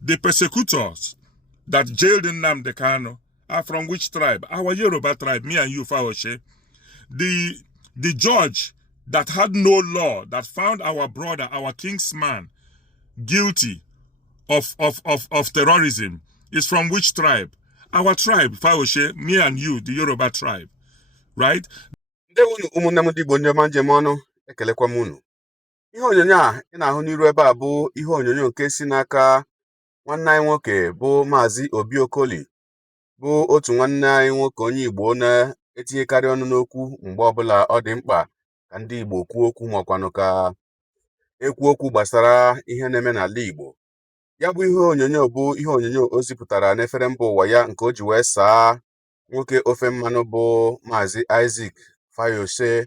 The persecutors that jailed Nnamdi Kanu are from which tribe? Our Yoruba tribe, me and you, Fayose. The judge that had no law, that found our brother, our kingsman, guilty of terrorism, is from which tribe? Our tribe, Fayose, me and you, the Yoruba tribe, right? Ndị Igbo ndị ọma njem ọnụ ekelekwa m unu. Ihe onyonyo a ị na-ahụ n'iru ebe a bụ ihe onyonyo nke si n'aka nwanne anyị nwoke bụ Maazị Obi Okoli, bụ otu nwanne anyị nwoke onye Igbo na-etinyekarị ọnụ n'okwu mgbe ọbụla ọ dị mkpa ka ndị Igbo kwuo okwu makwanụ ka ekwu okwu gbasara ihe na-eme n'ala Igbo. Ya bụ ihe onyonyo o zipụtara n'efere mba ụwa ya nke o ji wee saa nwoke ofe mmanụ bụ Maazị Isaac Fayose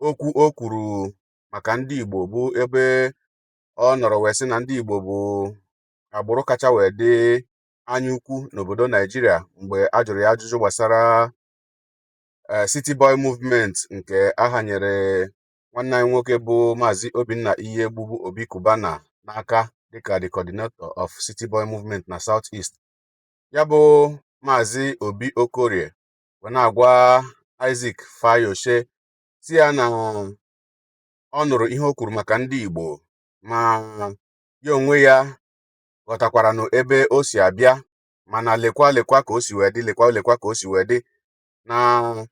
okwu o kwuru maka ndị Igbo, bụ ebe ọ nọrọ wee sị na ndị Igbo bụ agbụrụ kacha wee dị anya ukwu n'obodo Naijiria mgbe a jụrụ ya ajụjụ gbasara City Boy Movement nke aha nyere nwanne anyị nwoke bụ Maazị Obinna ihe gbugbu Obi Kubana n'aka dịka the coordinator of City Boy Movement na South East. Ya bụ Maazị Obi Okoli wee na-agwa Isaac Fayose si ya na ọ nụrụ ihe o kwuru maka ndị Igbo, ma ya onwe ya ghọtakwara n'ebe o si abịa, mana lekwa ka o si wee dị, lekwa ka o si wee dị na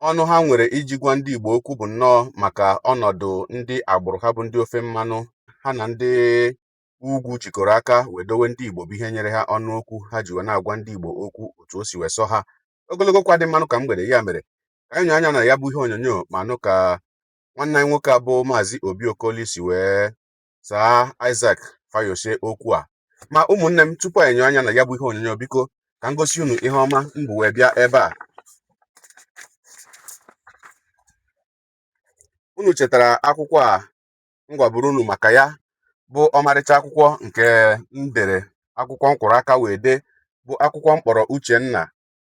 ọnụ ha nwere iji gwa ndị Igbo okwu bụ nnọọ maka ọnọdụ ndị agbụrụ ha bụ ndị ofe mmanụ ha na ndị ugwu jikọrọ aka wee dowe ndị Igbo, bụ ihe nyere ha ọnụ okwu ha ji wee na-agwa ndị Igbo okwu otu o si wee sọ ha. Ogologo kwa dị mmanụ ka mgbede. Ya mere ka anyị anya na ya bụ ihe onyonyo ma nụ ka nwanne anyị nwoke abụ Maazị Obi Okoli si wee saa Isaac Fayose okwu a. Ma ụmụnne m, tupu anyị anya na ya bụ ihe onyonyo, biko ka m gosi unu ihe ọma m bụ wee bịa ebe a. Unu chetara akwụkwọ a m gwaburu unu maka ya, bụ ọmarịcha akwụkwọ nke m dere, akwụkwọ mkpụrụ aka wee dee, bụ akwụkwọ mkpọrọ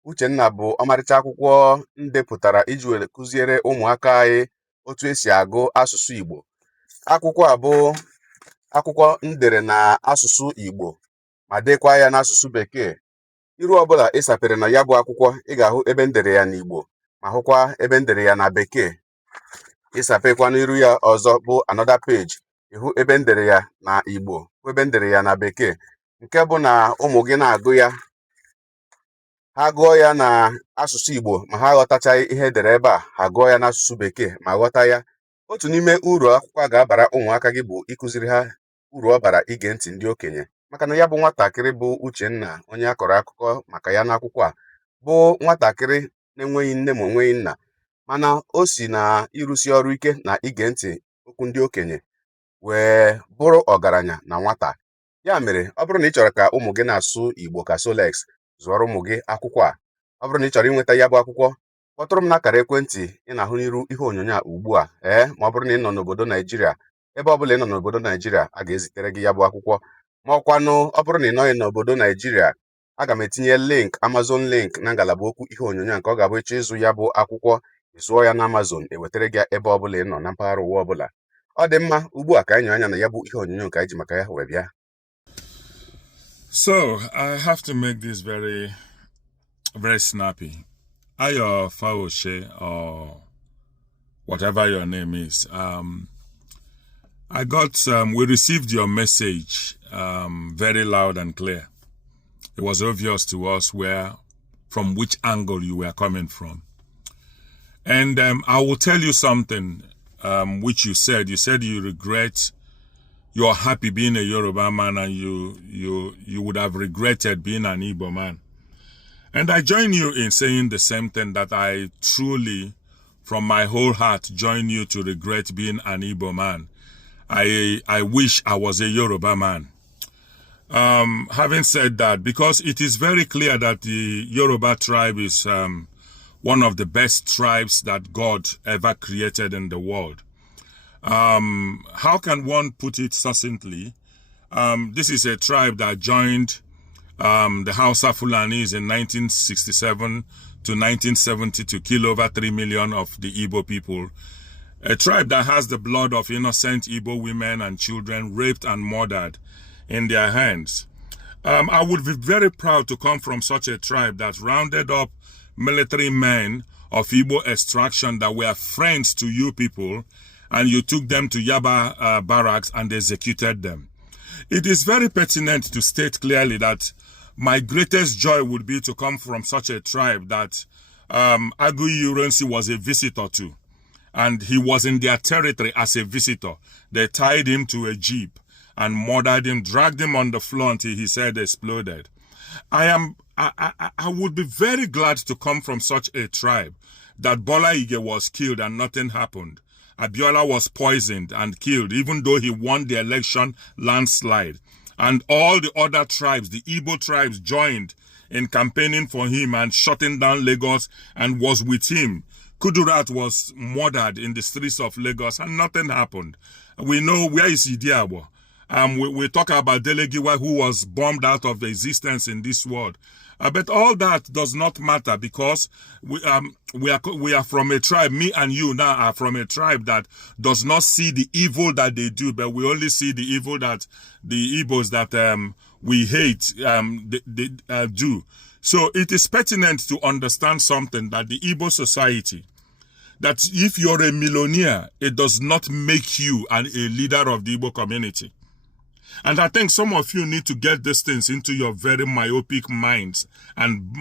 Uchenna bụ ọmarịcha akwụkwọ m depụtara iji were kụziere ụmụaka anyị otu esi agụ asụsụ Igbo. Akwụkwọ a bụ akwụkwọ m dere na asụsụ Igbo ma dekwa ya n'asụsụ Bekee. Iru ọbụla ịsapere na ya bụ akwụkwọ, ị ga-ahụ ebe m dere ya n'Igbo ma hụkwa ebe m dere ya na Bekee. Ịsapekwa n'iru ya ọzọ bụ another page, ịhụ ebe m dere ya na Igbo, hụ ebe m dere ya na Bekee, nke bụ na ụmụ gị na-agụ ya, ha gụọ ya na asụsụ Igbo ma ha ghọtachaghị ihe edere ebe a, ha gụọ ya n'asụsụ Bekee ma ghọta ya. Otu n'ime uru akwụkwọ a ga-abara ụmụaka gị bụ ịkụziri ha uru ọ bara ige ntị ndị okenye, maka na ya bụ nwatakịrị bụ Uchenna, onye a kọrọ akụkọ maka ya n'akwụkwọ a, bụ nwatakịrị na-enweghị nne ma onweghị nna, mana o si na ịrụsi ọrụ ike na ige ntị okwu ndị okenye wee bụrụ ọgaranya na nwata. Ya mere, ọ bụrụ na ị chọrọ ka ụmụ gị na-asụ Igbo ka Solex, zụọrọ ụmụ gị akwụkwọ a. Ọ bụrụ na ị chọrọ inweta ya bụ akwụkwọ, kpọtụrụ m n'akara ekwentị ị na-ahụ n'iru ihe onyonyo a ugbu a. Ma ọ bụrụ na ị nọ n'obodo Naijiria, ebe ọbụla ị nọ n'obodo Naijiria, a ga-ezitere gị ya bụ akwụkwọ. Ma ọkwanụ ọ bụrụ na ị nọghị n'obodo Naijiria, aga m etinye link, Amazon link, na ngalaba okwu ihe onyonyo nke ọ ga-abụ ịchọ ịzụ ya bụ akwụkwọ, ịzụọ ya na Amazon, ewetara gị ebe ọbụla ị nọ na mpaghara ụwa ọbụla. Ọ dị mma, ugbu a ka anyị anya na ya bụ ihe onyonyo nke anyị ji maka ya wee bịa. So I have to make this very, very snappy. Ayo Fayose, or whatever your name is. We received your message very loud and clear. It was obvious to us from which angle you were coming from. And I will tell you something which you said. You said you regret, you're happy being a Yoruba man, and you would have regretted being an Igbo man. And I join you in saying the same thing, that I truly, from my whole heart, join you to regret being an Igbo man. I wish I was a Yoruba man. Having said that, because it is very clear that the Yoruba tribe is one of the best tribes that God ever created in the world. How can one put it succinctly? This is a tribe that joined the Hausa Fulanis in 1967 to 1970 to kill over 3 million of the Igbo people. A tribe that has the blood of innocent Igbo women and children raped and murdered in their hands. I would be very proud to come from such a tribe that rounded up military men of Igbo extraction that were friends to you people, and you took them to Yaba barracks and executed them. It is very pertinent to state clearly that my greatest joy would be to come from such a tribe that Agui Urensi was a visitor to, and he was in their territory as a visitor. They tied him to a jeep and murdered him, dragged him on the floor until his head exploded. I would be very glad to come from such a tribe that Bola Ige was killed and nothing happened. Abiola was poisoned and killed, even though he won the election landslide. And all the other tribes, the Igbo tribes, joined in campaigning for him and shutting down Lagos and was with him. Kudurat was murdered in the streets of Lagos and nothing happened. We know where is Idiabo. We talk about Delegiwa, who was bombed out of existence in this world. But all that does not matter, because we are from a tribe. Me and you now are from a tribe that does not see the evil that they do, but we only see the evil that the Igbos that we hate they do. So it is pertinent to understand something, that the Igbo society, that if you're a millionaire, it does not make you a leader of the Igbo community. And I think some of you need to get these things into your very myopic minds and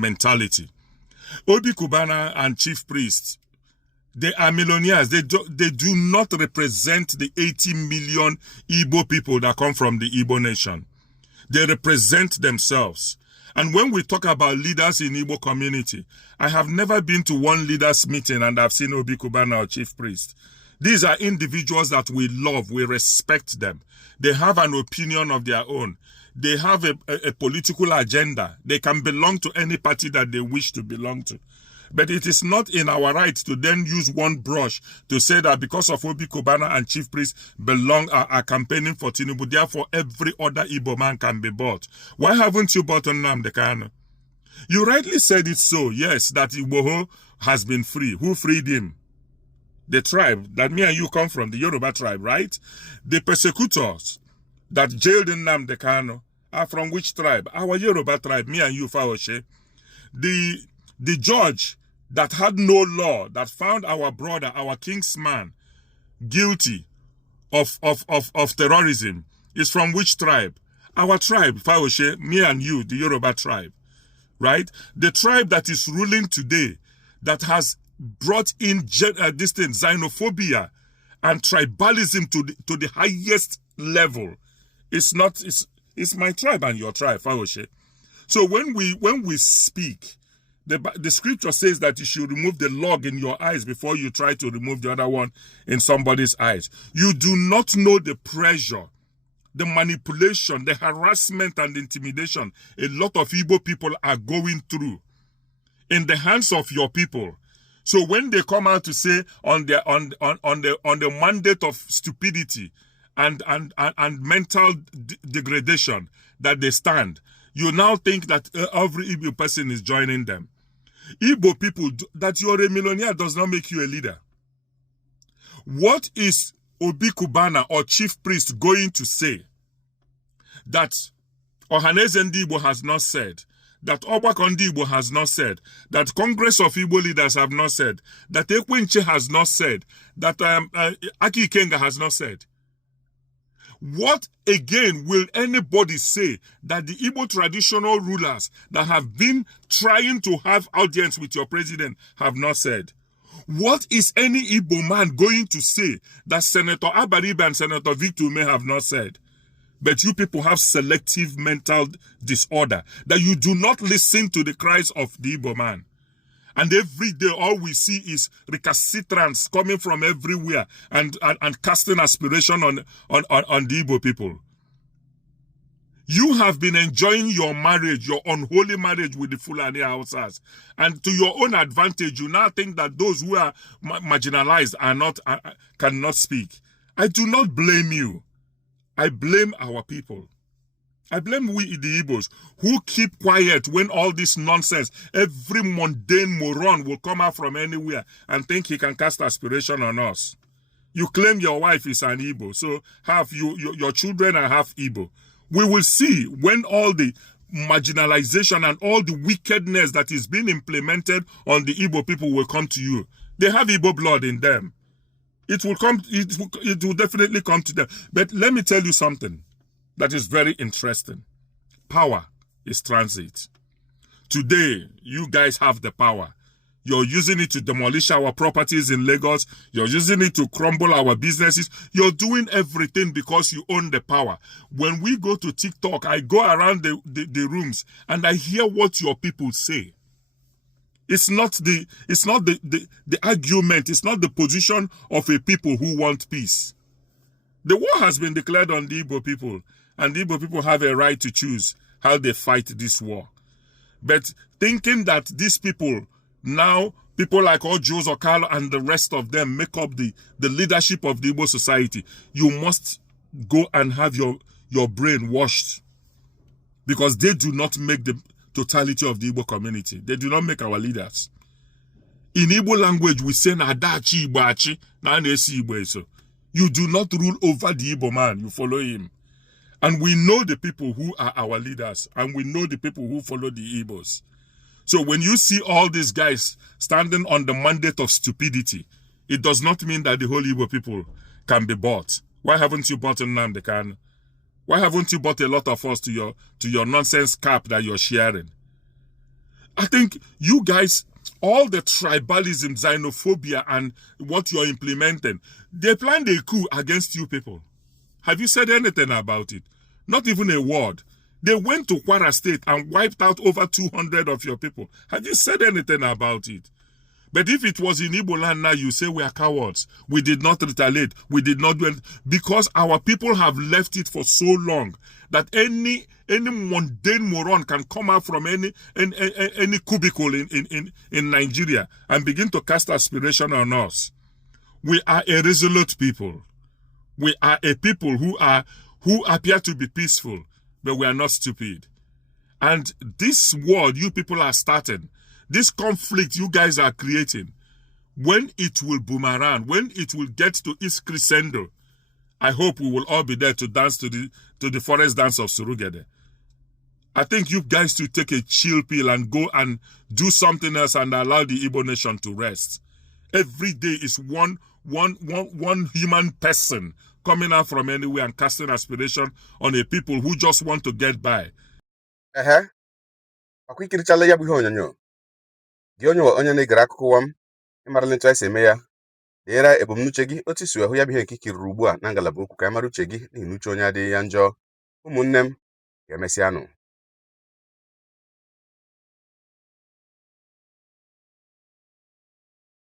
mentality. Obi Kubana and Chief Priest, they are millionaires. They do not represent the 80 million Igbo people that come from the Igbo nation. They represent themselves. And when we talk about leaders in Igbo community, I have never been to one leaders meeting and I've seen Obi Kubana or Chief Priest. These are individuals that we love, we respect them. They have an opinion of their own. They have a political agenda. They can belong to any party that they wish to belong to. But it is not in our right to then use one brush to say that because of Obi Kubana and Chief Priest are campaigning for Tinubu, therefore every other Igbo man can be bought. Why haven't you bought Nnamdi Kanu? You rightly said it so, yes, that Igboho has been free. Who freed him? The tribe that me and you come from, the Yoruba tribe, right? The persecutors that jailed Nnamdi Kanu are from which tribe? Our Yoruba tribe, me and you, Fayose. The judge that had no law, that found our brother, our kingsman, guilty of terrorism, is from which tribe? Our tribe, Fayose, me and you, the Yoruba tribe, right? The tribe that is ruling today, that has brought in this thing, xenophobia and tribalism to the highest level. It's my tribe and your tribe, Fayose. So when we speak, the scripture says that you should remove the log in your eyes before you try to remove the other one in somebody's eyes. You do not know the pressure, the manipulation, the harassment and intimidation a lot of Igbo people are going through in the hands of your people. So when they come out to say on the mandate of stupidity and mental degradation that they stand, you now think that every Igbo person is joining them. Igbo people, that you're a millionaire does not make you a leader. What is Obi Kubana or Chief Priest going to say that Ohaneze Ndi Igbo has not said, that Ogbako Ndi Igbo has not said, that Congress of Igbo leaders have not said, that Ekwenche has not said, that Aki Ikenga has not said? What again will anybody say that the Igbo traditional rulers that have been trying to have audience with your president have not said? What is any Igbo man going to say that Senator Abaribe and Senator Victor may have not said? But you people have selective mental disorder, that you do not listen to the cries of the Igbo man. And every day all we see is recalcitrance coming from everywhere and casting aspiration on the Igbo people. You have been enjoying your marriage, your unholy marriage with the Fulani Hausas. And to your own advantage, you now think that those who are marginalized cannot speak. I do not blame you. I blame our people. I blame we, the Igbos, who keep quiet when all this nonsense, every mundane moron will come out from anywhere and think he can cast aspiration on us. You claim your wife is an Igbo, so half your children are half Igbo. We will see when all the marginalization and all the wickedness that is being implemented on the Igbo people will come to you. They have Igbo blood in them. It will definitely come to them. But let me tell you something that is very interesting. Power is transit. Today, you guys have the power. You're using it to demolish our properties in Lagos. You're using it to crumble our businesses. You're doing everything because you own the power. When we go to TikTok, I go around the rooms and I hear what your people say. It's not the argument. It's not the position of a people who want peace. The war has been declared on the Igbo people, and the Igbo people have a right to choose how they fight this war. But thinking that these people, now people like Ojos Okalo and the rest of them make up the leadership of the Igbo society, you must go and have your brain washed, because they do not make the totality of the Igbo community. They do not make our leaders. In Igbo language, we say Nadachi Igbachi, Nanesi Igbo. So you do not rule over the Igbo man, you follow him. And we know the people who are our leaders, and we know the people who follow the Igbos. So when you see all these guys standing on the mandate of stupidity, it does not mean that the whole Igbo people can be bought. Why haven't you bought Nnamdi Kanu? Why haven't you bought a lot of us to your nonsense cap that you're sharing? I think you guys, all the tribalism, xenophobia, and what you're implementing, they planned a coup against you people. Have you said anything about it? Not even a word. They went to Kwara State and wiped out over 200 of your people. Have you said anything about it? But if it was in Igbo land now, you say we are cowards. We did not retaliate. We did not do it. Because our people have left it for so long that any mundane moron can come out from any cubicle in Nigeria and begin to cast aspiration on us. We are a resolute people. We are a people who appear to be peaceful, but we are not stupid. And this war you people are starting, this conflict you guys are creating, when it will boomerang, when it will get to its crescendo, I hope we will all be there to dance to the forest dance of Surugede. I think you guys should take a chill pill and go and do something else and allow the Igbo nation to rest. Every day is one human person coming out from anywhere and casting aspiration on a people who just want to get by. Akwa ikirichala ya bụ ihe onyonyo. Gị onye na-egere akụkọ ụwa m, ịmarala etu anyị si eme ya. Deere ebumnuche gị otu isi ahụ ya bụ ihe nke ikiriri ugbu a na ngalaba okwu ka anyị mara uche gị n'ihi na uche onye adịghị ya njọ. Ụmụnne m, ga-emesịanụ.